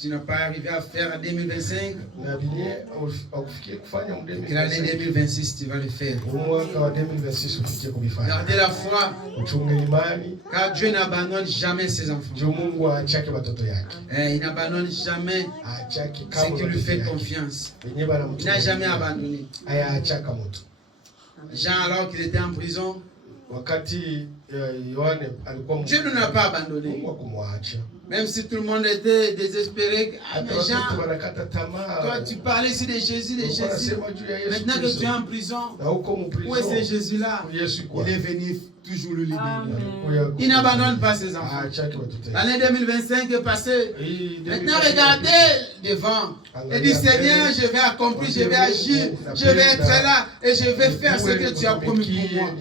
tu n'as pas arrivé à faire en 2025, que l'année 2026, tu vas le faire. Gardez la foi, car Dieu n'abandonne jamais ses enfants. Il n'abandonne jamais ceux qui lui font confiance. Il n'a jamais abandonné. Jean, alors qu'il était en prison, Dieu ne l'a pas abandonné. Même si tout le monde était désespéré. Mais Jean, toi tu parlais ici de Jésus, Maintenant que tu es en prison, où est ce Jésus-là? Il est venu toujours le libérer. Il n'abandonne pas ses enfants. L'année 2025 est passée. Maintenant regardez devant. Et dit Seigneur, je vais accomplir, je vais agir, je vais être là et je vais faire ce que tu as promis pour moi.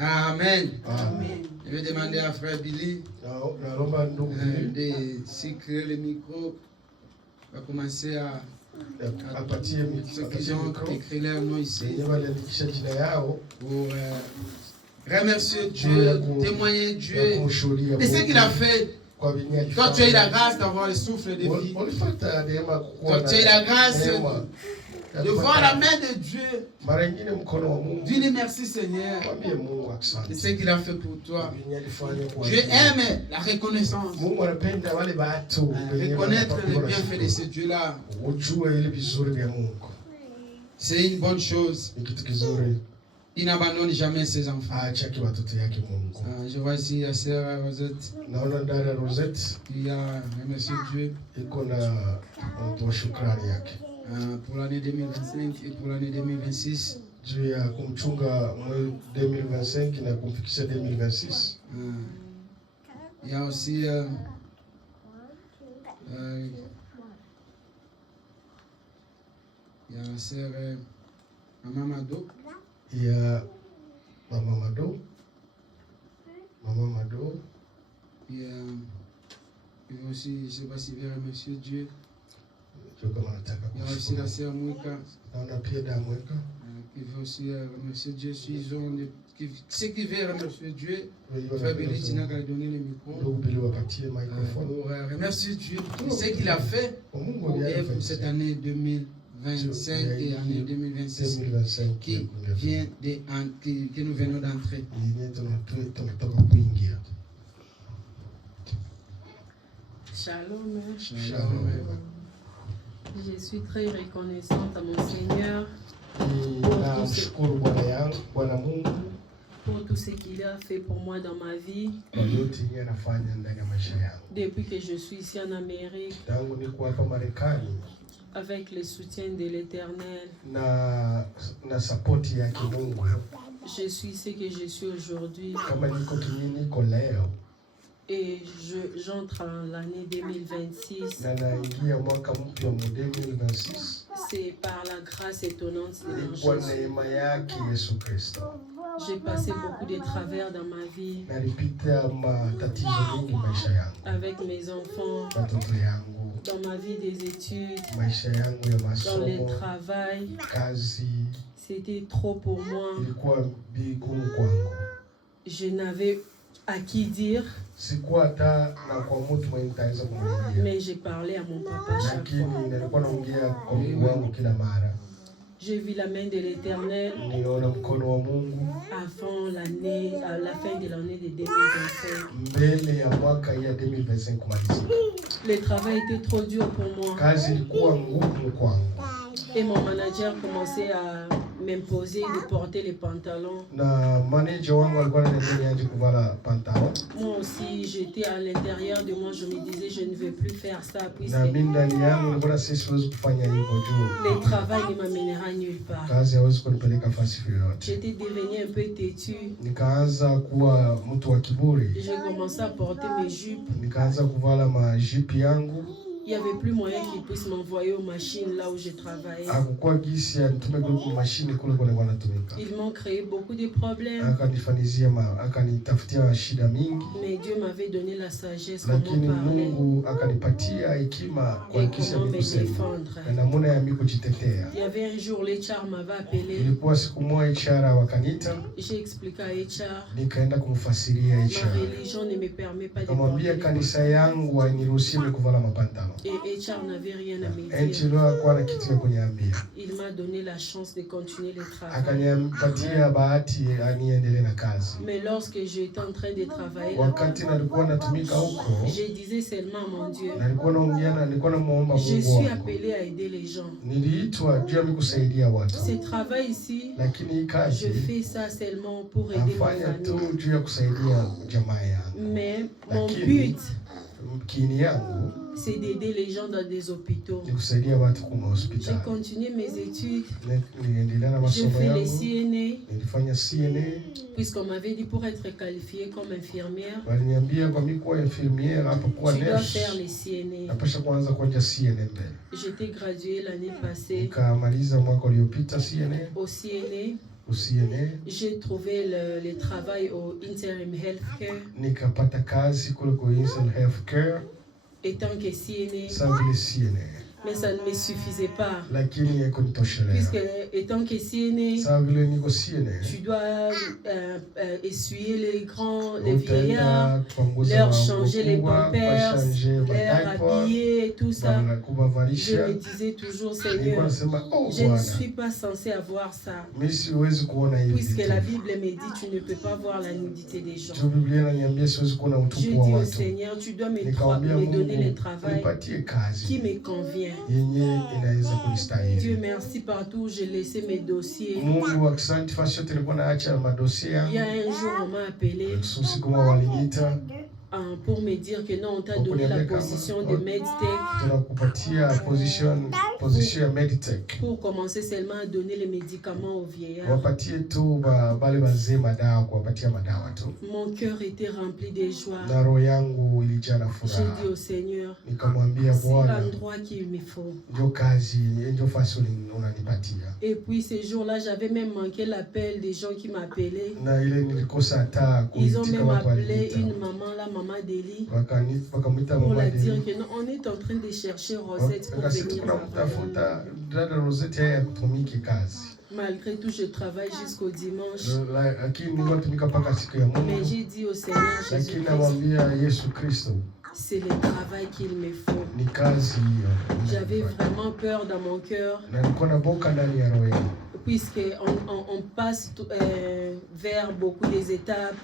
Amen. Je vais demander à frère Billy de sécréer le micro. On va commencer à ceux qui ont écrit leur nom ici pour remercier Dieu, témoigner Dieu de ce qu'il a fait. Toi, tu as eu la grâce d'avoir le souffle de vie. Toi, tu as eu la grâce de voir la main de Dieu. Dis-lui merci Seigneur de ce qu'il a fait pour toi. Dieu aime la reconnaissance. Reconnaître les bienfaits de ce Dieu-là. C'est une bonne chose. Il n'abandonne jamais ses enfants. Je vois ici la sœur Rosette qui a remercié Dieu pour l'année 2025 et pour l'année 2026. Dieu a kumchunga 2025 na kumfikisha 2026. Il y a aussi il y a la sœur Maman Mado. Il y a Maman Mado. Il y a aussi, je ne sais pas s'il veut remercier Dieu. Il y a aussi la sœur Mouika qui veut aussi remercier Dieu. Ceux qui veulent remercier Dieu, Frère Billy Tina va donner le micro pour remercier Dieu pour ce qu'il a fait pour cette année 2025 et année 2026 que nous venons d'entrer. Shalom. Je suis très reconnaissante à mon Seigneur pour tout ce qu'il a fait pour moi dans ma vie. Depuis que je suis ici en Amérique, avec le soutien de l'Éternel, je suis ce que je suis aujourd'hui. Et j'entre en l'année 2026. C'est par la grâce étonnante de Jésus. J'ai passé beaucoup de travers dans ma vie. Avec mes enfants, dans ma vie des études, dans le travail. C'était trop pour moi. Je n'avais à qui dire. Mais j'ai parlé à mon papa chaque fois. J'ai vu la main de l'Éternel avant l'année, à la fin de l'année de 2025. Le travail était trop dur pour moi. Et mon manager commençait à m'imposer de porter les pantalons. Moi aussi, j'étais à l'intérieur de moi, je me disais, je ne veux plus faire ça. Puisque le travail ne m'amènera nulle part. J'étais devenue un peu têtue. J'ai commencé à porter mes jupes. Il n'y avait plus moyen qu'il puisse m'envoyer aux machines là où je travaillais. Ils m'ont créé beaucoup de problèmes. Mais Dieu m'avait donné la sagesse comment parler et comment me défendre. Il y avait un jour, l'HR m'avait appelé. J'ai expliqué à HR. Ma religion ne me permet pas de porter les pantalons. Et HR n'avait rien à me dire. Il m'a donné la chance de continuer le travail. Mais lorsque j'étais en train de travailler là, je disais seulement à mon Dieu, je suis appelé à aider les gens. Ce travail ici, je fais ça seulement pour aider ma famille. Mais mon but, c'est d'aider les gens dans des hôpitaux. J'ai continué mes études. J'ai fait les CNA. Puisqu'on m'avait dit pour être qualifiée comme infirmière, tu dois faire les CNA. J'étais graduée l'année passée au CNA. J'ai trouvé le travail au Interim Healthcare. Étant que CNA. Mais ça ne me suffisait pas. Puisque étant que CNA, tu dois essuyer les vieillards, leur changer les pampers, leur habiller et tout ça. Je me disais toujours, Seigneur, je ne suis pas censé avoir ça. Puisque la Bible me dit, tu ne peux pas voir la nudité des gens. Je dis au Seigneur, tu dois me donner le travail qui me convient. Dieu merci, partout où j'ai laissé mes dossiers. Il y a un jour on m'a appelé pour me dire que non, on t'a donné la position de Medtech pour commencer seulement à donner les médicaments aux vieillards. Mon cœur était rempli de joie. J'ai dit au Seigneur, c'est l'endroit qu'il me faut. Et puis ces jours-là, j'avais même manqué l'appel des gens qui m'appelaient. Ils ont même appelé une maman, la maman d'Eli, pour la dire que non, on est en train de chercher Rosette pour venir travailler. Malgré tout, je travaille jusqu'au dimanche. Mais j'ai dit au Seigneur Jésus-Christ, c'est le travail qu'il me faut. J'avais vraiment peur dans mon cœur. Puisqu'on passe vers beaucoup des étapes.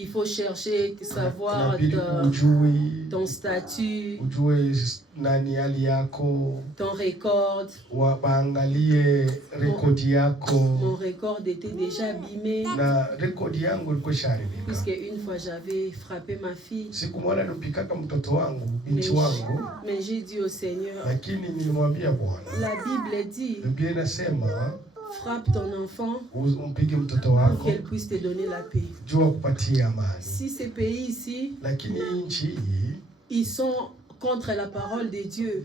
Il faut chercher, savoir ton statut, ton record. Mon record était déjà abîmé. Puisque une fois j'avais frappé ma fille. Mais j'ai dit au Seigneur, la Bible dit, frappe ton enfant pour qu'elle puisse te donner la paix. Si ces pays ici, ils sont contre la parole de Dieu,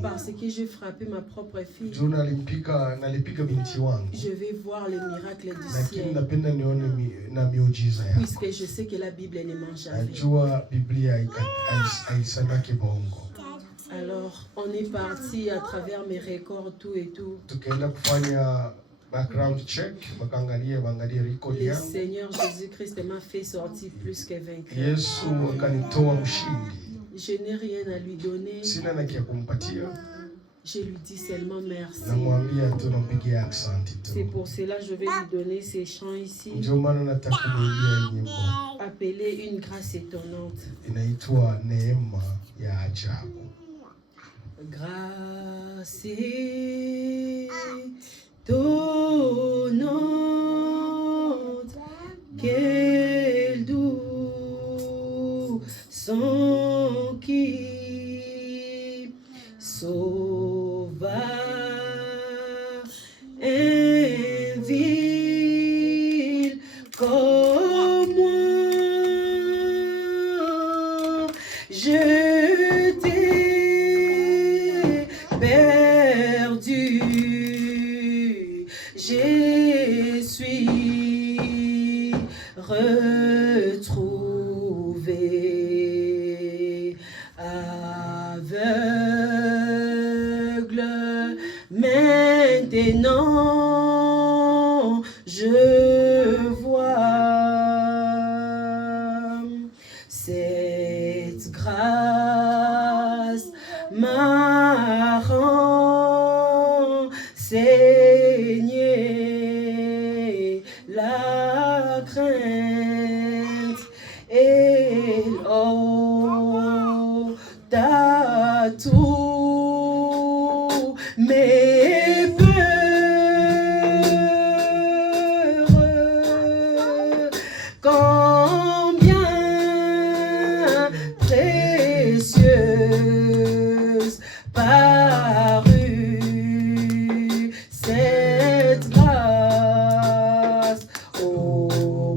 parce que j'ai frappé ma propre fille, je vais voir les miracles du ciel, puisque je sais que la Bible ne ment jamais. Alors, on est parti à travers mes records, tout et tout. Le Seigneur Jésus-Christ m'a fait sortir plus que vainqueur. Je n'ai rien à lui donner. Je lui dis seulement merci. C'est pour cela que je vais lui donner ces chants ici. Appelé une grâce étonnante. Grâce étonnante, quel doux son qui sauva un vil comme moi. retrouver. Aveugle, maintenant je vois. Cette grâce m'a renseigné la crainte et l'ôte à tous mes peurs. Combien précieuse parut cette grâce au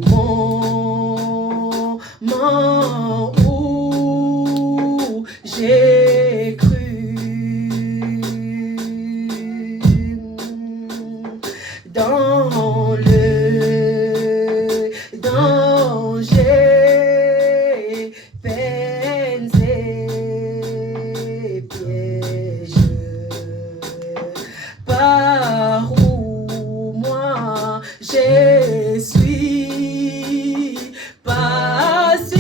moment où j'ai cru. Dans le danger, peines et pièges, par où moi je suis passé.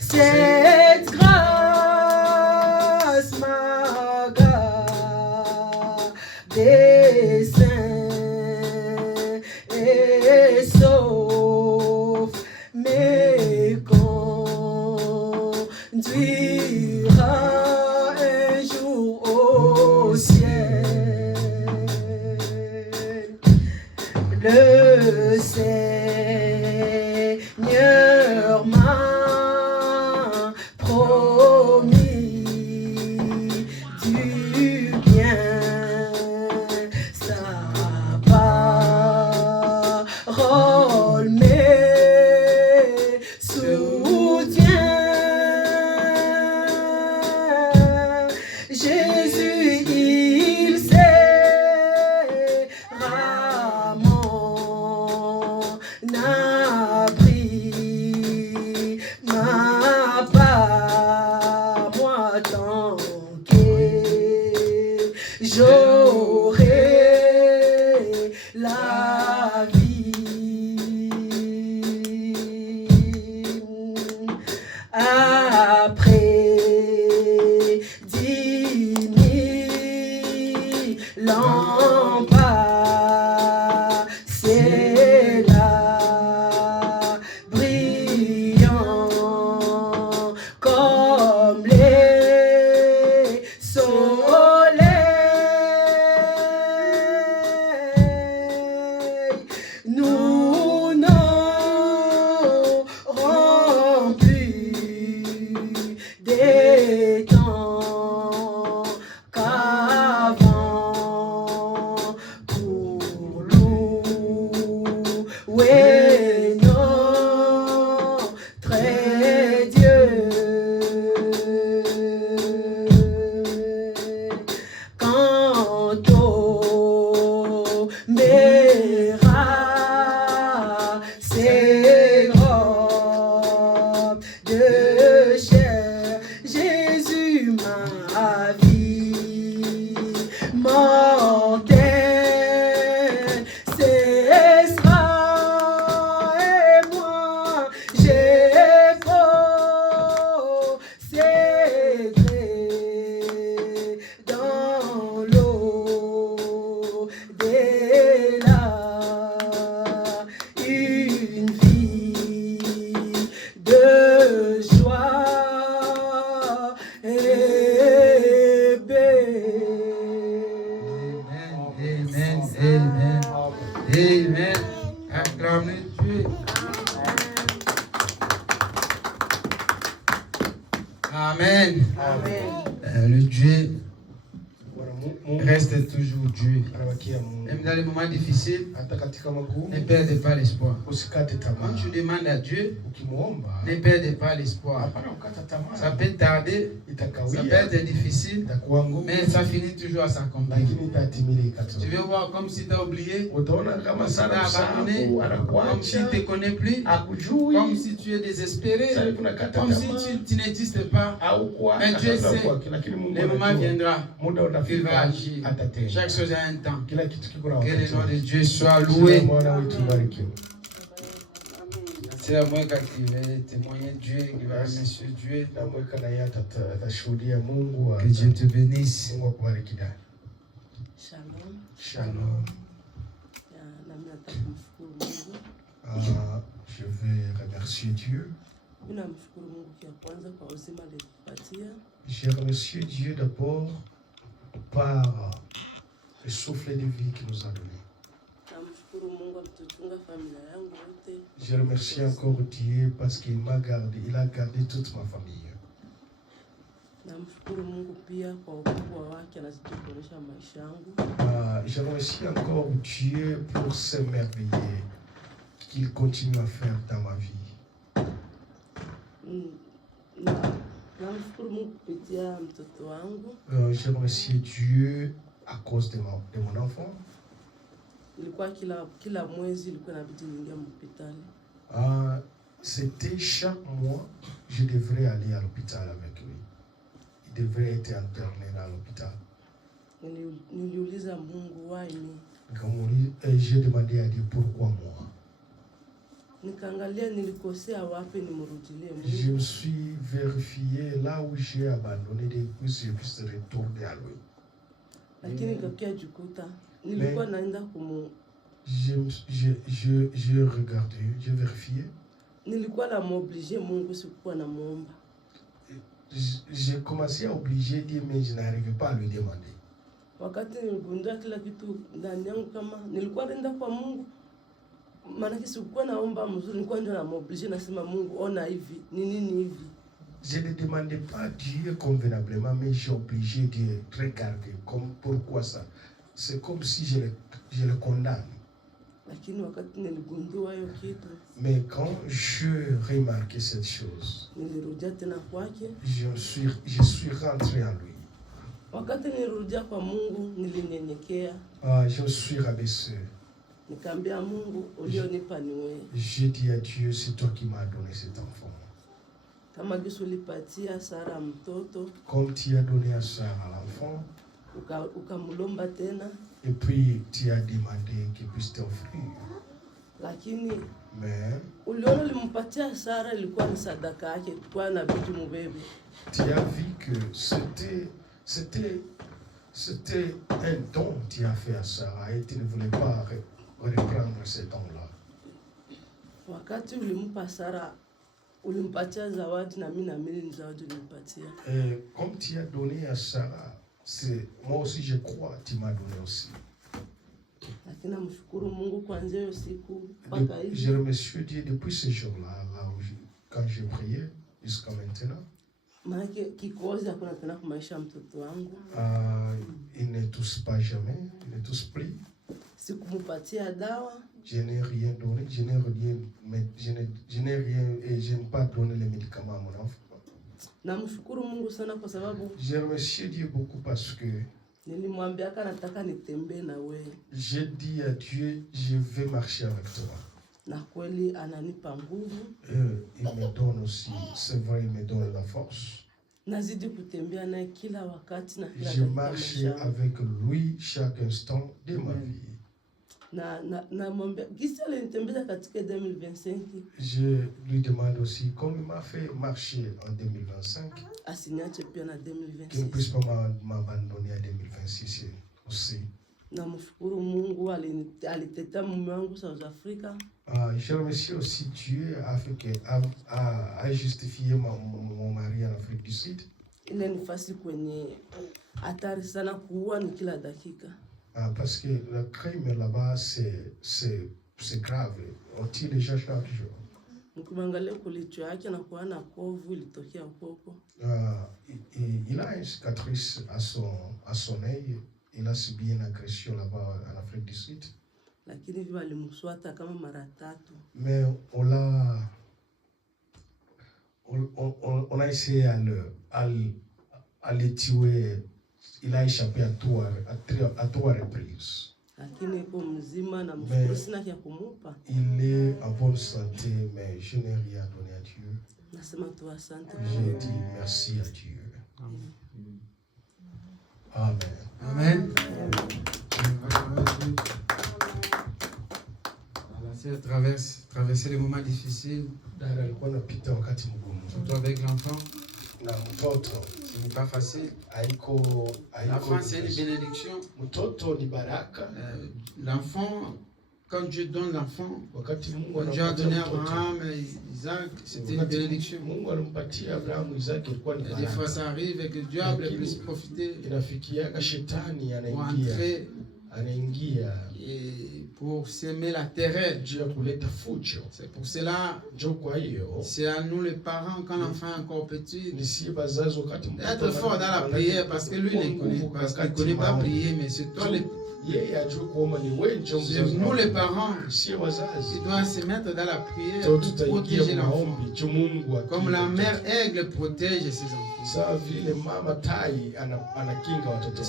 Cette grâce m'a gardé sain et sauf, me conduira un jour au ciel. Le Seigneur m'a promis du bien, sa parole me soutient. Jésus, il sera mon abri, ma part, moi tant que j'aurai la vie. Après 10 000 ans passés là, brillant comme les soleils, nous n'aurons plus des temps qu'avant pour louer notre Dieu. Quant aux ces robes de chair, Jésus ma vie mortelle cessera et moi j'ai procédé dans l'eau des larmes, une vie de joie et paix. Amen, amen, amen. Acclamez Dieu. Amen. Amen. Le Dieu reste toujours Dieu. Même dans les moments difficiles, ne perdez pas l'espoir. Quand tu demandes à Dieu, ne perdez pas l'espoir. Ça peut tarder, ça peut être difficile, mais ça finit toujours à s'accomplir. Tu veux voir comme si tu as oublié, comme si tu as abandonné, comme si tu ne te connais plus, comme si tu es désespéré, comme si tu n'existes pas. Mais Dieu sait, le moment viendra, qu'il va agir. Chaque chose a un temps. Que le nom de Dieu soit loué. C'est à moi qui vais témoigner Dieu, qui va remercier Dieu. Que Dieu te bénisse. Shalom. Shalom. Je vais remercier Dieu. J'ai remercié Dieu d'abord par le souffle de vie qu'il nous a donné. Je remercie encore Dieu parce qu'il m'a gardé, il a gardé toute ma famille. Je remercie encore Dieu pour ces merveilles qu'il continue à faire dans ma vie. Je remercie Dieu à cause de mon enfant. C'était chaque mois, je devrais aller à l'hôpital avec lui. Il devrait être interné à l'hôpital. J'ai demandé à Dieu pourquoi moi. Je me suis vérifié là où j'ai abandonné des puces, je puisse retourner à lui. J'ai regardé, j'ai vérifié. J'ai commencé à obliger Dieu, mais je n'arrivais pas à lui demander. Je ne demandais pas Dieu convenablement, mais j'ai obligé Dieu de regarder. Comme, pourquoi ça? C'est comme si je le condamne. Mais quand je remarquais cette chose, je suis rentré en lui. Je suis rabaissé. J'ai dit à Dieu, c'est toi qui m'as donné cet enfant. Comme tu as donné à Sarah l'enfant, et puis tu as demandé qu'il puisse t'offrir. Mais tu as vu que c'était un don que tu as fait à Sarah et tu ne voulais pas reprendre cet don-là. Et comme tu as donné à Sarah, moi aussi je crois que tu m'as donné aussi. Je remercie Dieu depuis ce jour-là, quand j'ai prié jusqu'à maintenant. Il ne tousse pas jamais, il ne tousse plus. Je n'ai rien donné, je n'ai rien et je n'ai pas donné les médicaments à mon enfant. Je remercie Dieu beaucoup parce que j'ai dit à Dieu, je vais marcher avec toi. Il me donne aussi, c'est vrai, il me donne la force. Je marche avec lui chaque instant de ma vie. Je lui demande aussi, comme il m'a fait marcher en 2025, qu'il ne puisse pas m'abandonner en 2026 aussi. Je remercie aussi Dieu à justifier mon mari en Afrique du Sud. Parce que le crime là-bas, c'est grave. On tire les gens chaque jour. Il a une cicatrice à son œil il a subi une agression là-bas en Afrique du Sud. Mais on a essayé à le tuer. Il a échappé à 3 reprises. Mais il est en bonne santé, mais je n'ai rien donné à Dieu. J'ai dit merci à Dieu. Amen. Amen. Elle traverser les moments difficiles. Surtout avec l'enfant. Ce n'est pas facile. L'enfant, c'est une bénédiction. L'enfant, quand Dieu donne l'enfant, quand Dieu a donné Abraham et Isaac, c'était une bénédiction. Et des fois, ça arrive et que le diable puisse profiter pour entrer et pour s'aimer la terreur. C'est pour cela, c'est à nous les parents, quand l'enfant est encore petit, d'être fort dans la prière, parce que lui ne connaît pas prier, mais c'est toi nous les parents qui doivent se mettre dans la prière pour protéger l'enfant. Comme la mère aigle protège ses enfants. Ce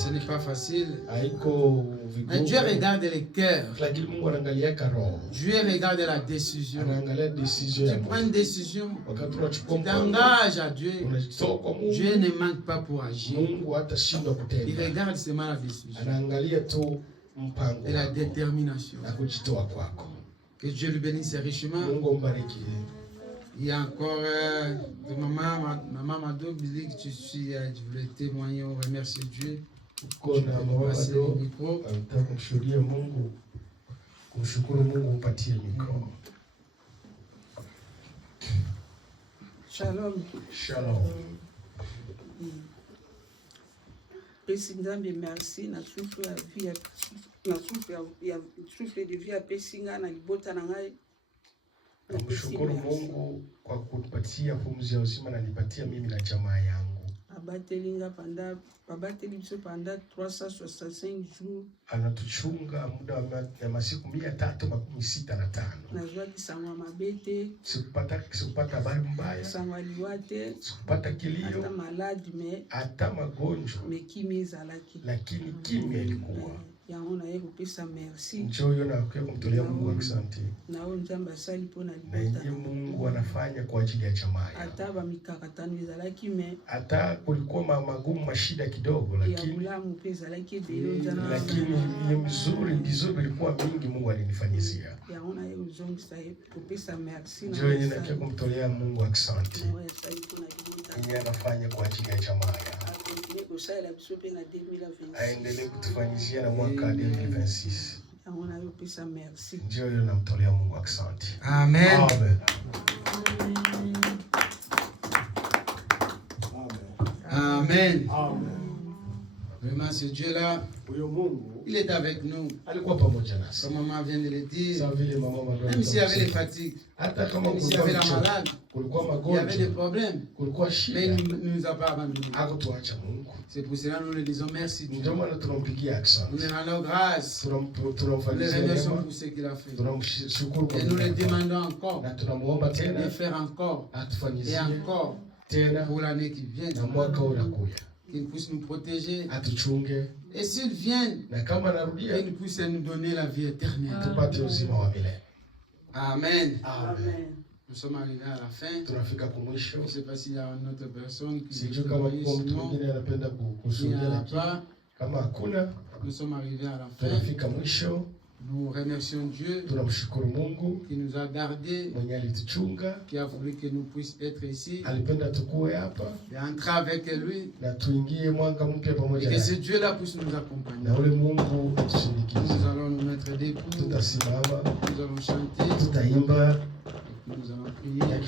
n'est pas facile. Mais Dieu regarde les cœurs. Dieu regarde la décision. Tu prends une décision, tu t'engages à Dieu. Dieu ne manque pas pour agir. Il regarde seulement la décision et la détermination. Que Dieu lui bénisse richement. Il y a encore maman Mado Billy, je voulais témoigner, on remercie Dieu. Passer le micro. Shalom. Shalom. Nzambe merci na souffle de vie à Pesinga na libota na ngai. Namshukuru Mungu kwa kutupatia pumzi ya uzima na nipatia mimi na jamaa yangu. Abateli biso pendant 365 jours. Anatuchunga muda wa masiku 365. Nazwa kisangwa mabete. Sikupata habari mbaya. Kisangwa liwate. Sikupata kilio. Hata maladi hata magonjwa. Lakini kimya ilikuwa. Yango na yeko pesa merci. Njoo na kumtolea Mungu asante. Nao Nzambe asali pona libota. Na yeye Mungu anafanya kwa ajili ya jamaa. Hata ba mikakatano ezalaki hata kulikuwa magumu mashida kidogo lakini ile mzuri ilikuwa mingi Mungu alinifanyizia. Yango na yeko zongisa kupesa merci. Njoo na kumtolea Mungu asante. Yeye anafanya kwa ajili ya jamaa. Aendelee kutufanyizia na mwaka 2026. Ndio hiyo namtolea Mungu asante. Amen. Amen. Amen. Vraiment, ce Dieu-là, il est avec nous. Comme maman vient de le dire, même s'il y avait les fatigues, même s'il y avait la malade, il y avait des problèmes, mais il ne nous a pas abandonnés. C'est pour cela que nous le disons merci Dieu. Nous le rendons grâce. Nous le remercions pour ce qu'il a fait. Et nous le demandons encore de faire encore et encore pour l'année qui vient. Qu'il puisse nous protéger. Et s'il vient, qu'il puisse nous donner la vie éternelle. Amen. Amen. Nous sommes arrivés à la fin. Je ne sais pas s'il y a une autre personne qui veut témoigner, sinon il n'y en a pas. Nous sommes arrivés à la fin. Nous remercions Dieu qui nous a gardés, qui a voulu que nous puissions être ici et entrer avec lui. Et que ce Dieu-là puisse nous accompagner. Nous allons nous mettre debout, nous allons chanter, nous allons prier pour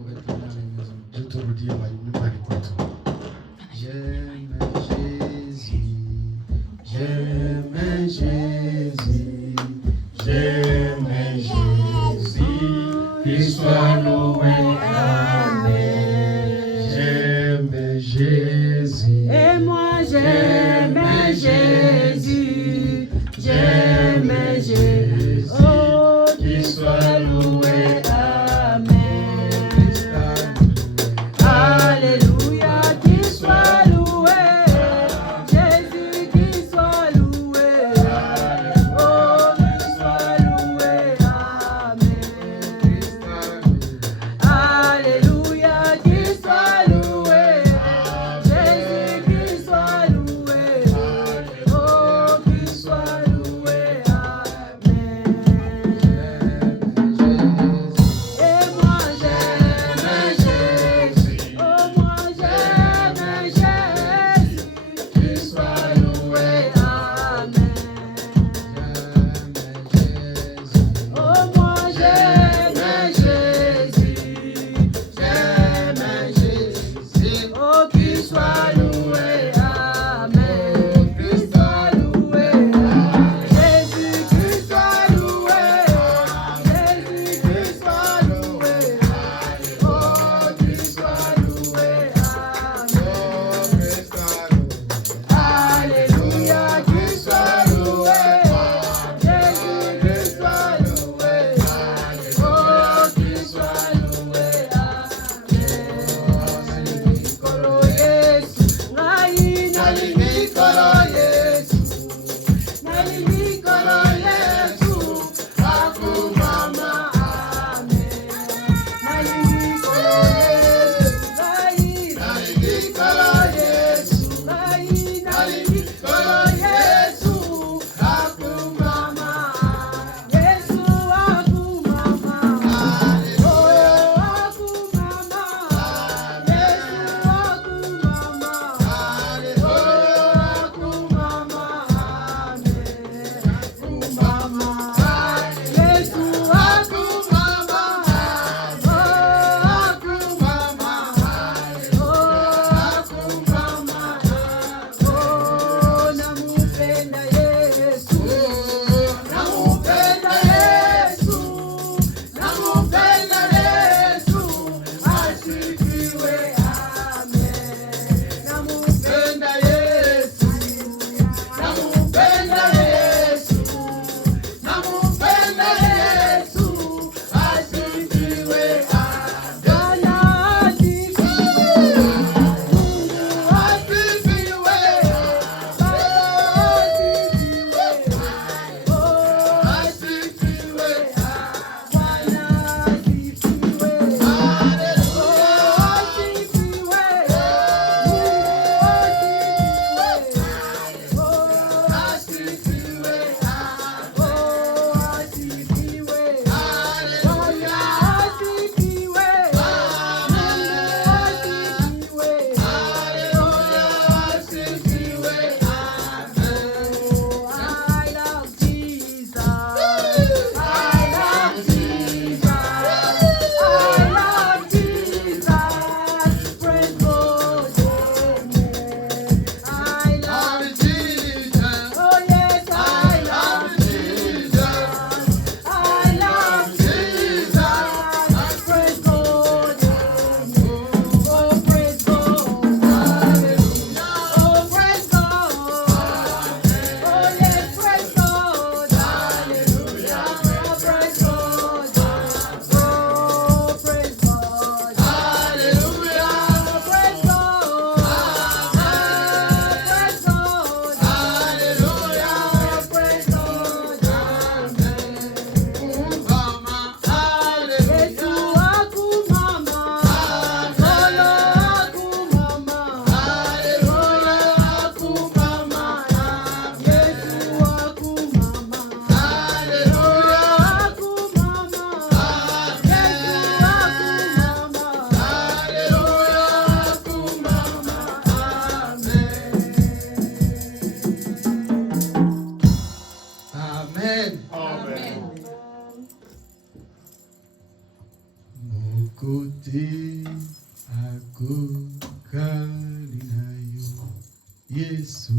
retourner à la maison. J'aime Jésus, j'aime Jésus, j'aime Jésus, qu'il soit loué, amen. J'aime Jésus, et moi j'aime Jésus. Yesu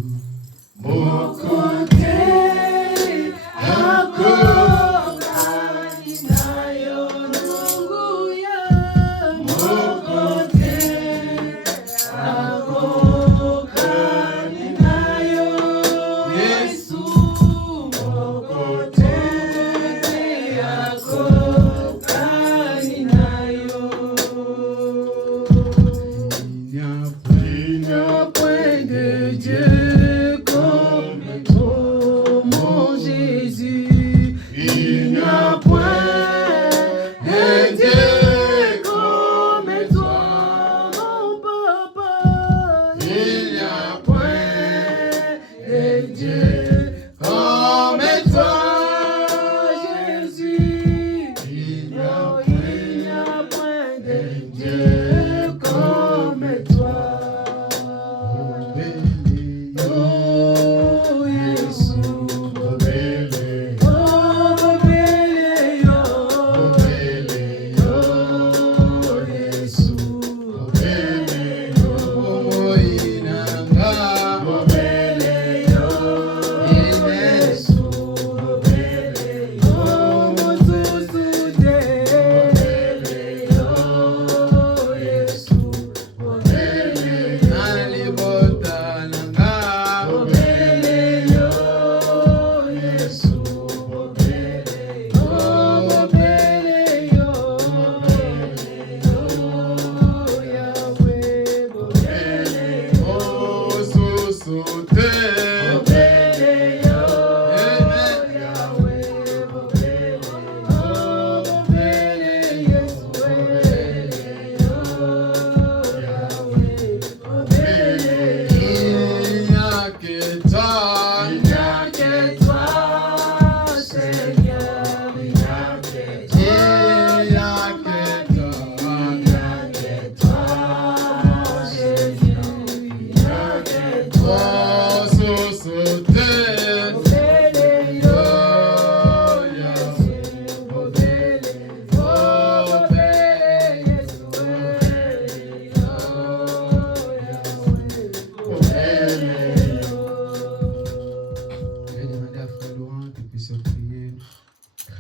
Amen.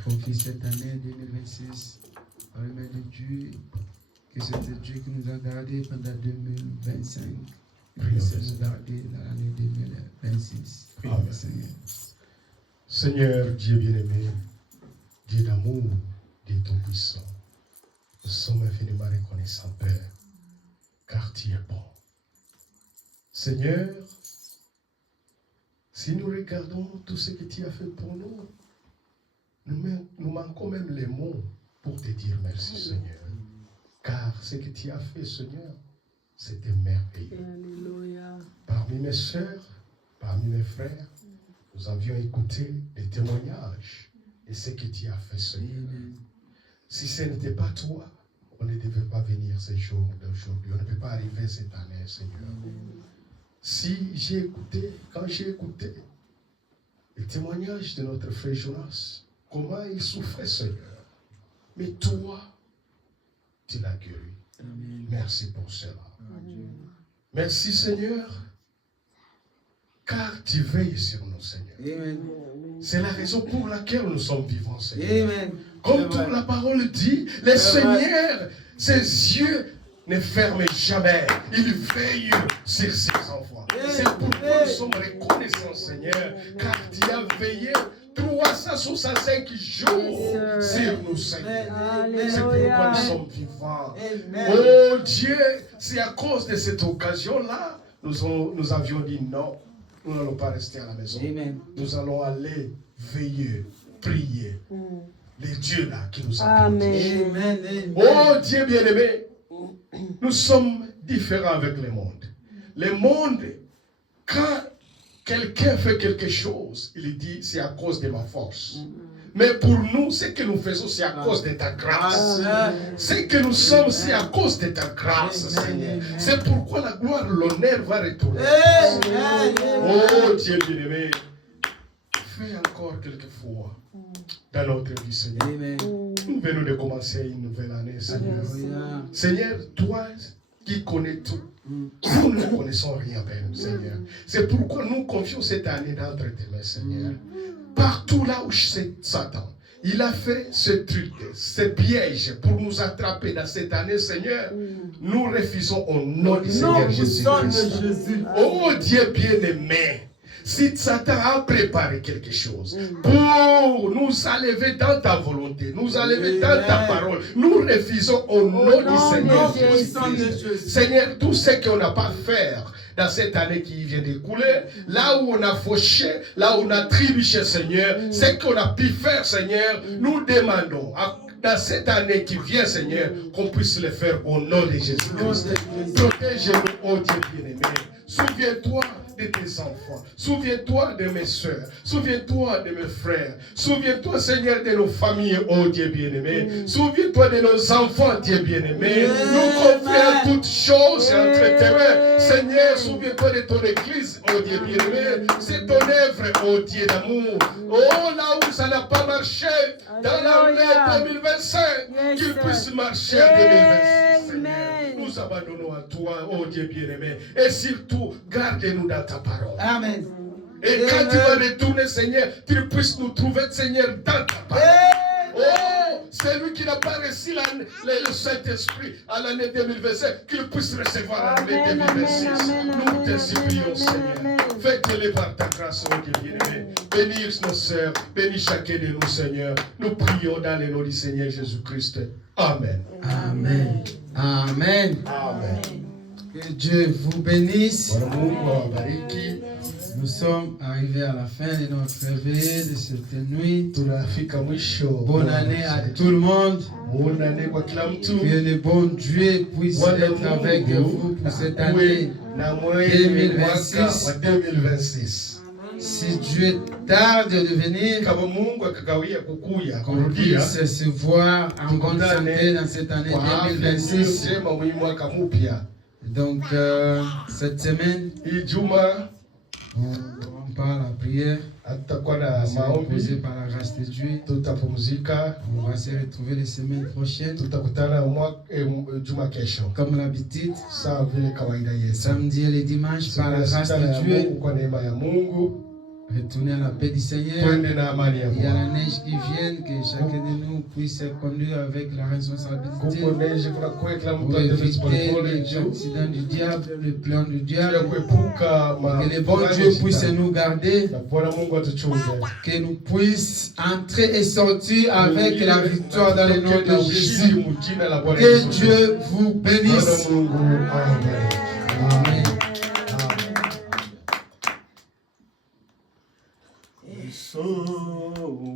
Confie cette année 2026 par le main de Dieu, que c'est Dieu qui nous a gardés pendant 2025. Puisse nous garder dans l'année 2026. Amen. Seigneur, Dieu bien-aimé, Dieu d'amour, Dieu tout-puissant, nous sommes infiniment reconnaissants, Père, car tu es bon. Seigneur, si nous regardons tout ce que tu as fait pour nous, nous manquons même les mots pour te dire merci, Seigneur. Car ce que tu as fait, Seigneur, c'était merveilleux. Alléluia. Parmi mes sœurs, parmi mes frères, nous avions écouté des témoignages de ce que tu as fait, Seigneur. Si ce n'était pas toi, on ne devait pas venir ce jour d'aujourd'hui. On ne peut pas arriver cette année, Seigneur. Si j'ai écouté, quand j'ai écouté les témoignages de notre frère Jonas, comment il souffrait, Seigneur. Mais toi, tu l'as guéri. Amen. Merci pour cela. Amen. Merci, Seigneur, car tu veilles sur nous, Seigneur. Amen. C'est la raison pour laquelle nous sommes vivants, Seigneur. Amen. Comme toute la parole dit, le Seigneur, ses yeux ne ferment jamais. Il veille sur ses enfants. C'est pourquoi nous sommes reconnaissants, Seigneur, car tu as veillé 365 jours sur nous, Seigneur. C'est pourquoi nous sommes vivants. Oh Dieu, c'est à cause de cette occasion-là, nous avions dit non. Nous n'allons pas rester à la maison. Amen. Nous allons aller veiller, prier. Les dieux là qui nous Amen. apportent. Amen. Oh Dieu bien-aimé, nous sommes différents avec le monde. Le monde, quand quelqu'un fait quelque chose, il dit c'est à cause de ma force. Mais pour nous, ce que nous faisons, c'est à cause de ta grâce. Ce que nous sommes, c'est à cause de ta grâce, Seigneur. C'est pourquoi la gloire, l'honneur va retourner. Oh Dieu bien-aimé, fais encore quelquefois dans notre vie, Seigneur. Amen. Nous venons de commencer une nouvelle année, Seigneur. Alléluia. Seigneur, toi qui connais tout, nous ne connaissons rien, Père, Seigneur. C'est pourquoi nous confions cette année d'entre tes mains, Seigneur. Partout là où c'est Satan, il a fait ce truc, ce piège pour nous attraper dans cette année, Seigneur. Nous refusons au nom du Seigneur Jésus-Christ. Oh Dieu bien-aimé, si Satan a préparé quelque chose pour nous enlever dans ta volonté, nous enlever dans ta parole, nous refusons au nom du Seigneur Jésus-Christ. Seigneur, tout ce qu'on n'a pas fait dans cette année qui vient d'écouler, là où on a fauché, là où on a trébuché, Seigneur, ce qu'on a pu faire, Seigneur, nous demandons dans cette année qui vient, Seigneur, qu'on puisse le faire au nom de Jésus-Christ. Protège-nous, oh Dieu bien-aimé. Souviens-toi de tes enfants. Souviens-toi de mes soeurs. Souviens-toi de mes frères. Souviens-toi, Seigneur, de nos familles, oh Dieu bien-aimé. Souviens-toi de nos enfants, Dieu bien-aimé. Nous confions toutes choses entre tes mains. Seigneur, souviens-toi de ton église, oh Dieu bien-aimé. C'est ton œuvre, oh Dieu d'amour. Oh, là où ça n'a pas marché, dans l'année 2025, qu'il puisse marcher en 2026, Seigneur. Nous abandonnons à toi, oh Dieu bien-aimé. Et surtout, garde-nous dans ta parole. Amen. Et quand tu vas retourner, Seigneur, tu puisses nous trouver, Seigneur, dans ta parole. Oh, celui qui n'a pas reçu le Saint-Esprit à l'année 2025, qu'il puisse recevoir l'année 2026. Nous te supplions, Seigneur. Faites-le par ta grâce, oh Dieu bien-aimé. Bénis nos sœurs, bénis chacun de nous, Seigneur. Nous prions dans le nom du Seigneur Jésus-Christ. Amen. Amen. Amen. Amen. Que Dieu vous bénisse. Nous sommes arrivés à la fin de notre réveil de cette nuit. Bonne année à tout le monde. Que le bon Dieu puisse être avec vous pour cette année 2026. Si Dieu tarde de venir, qu'on puisse se voir en bonne santé dans cette année 2026. Donc, cette semaine, on parle à prière. Posé par la grâce de Dieu. On va se retrouver les semaines prochaines. Comme l'habitude. Samedi et les dimanches par la grâce de Dieu. Retourner à la paix du Seigneur. Il y a la neige qui vient, que chacun de nous puisse conduire avec la responsabilité pour éviter les accidents du diable, le plan du diable. Que le bon Dieu puisse nous garder, que nous puissions entrer et sortir avec la victoire dans le nom de Jésus. Que Dieu vous bénisse. Amen. So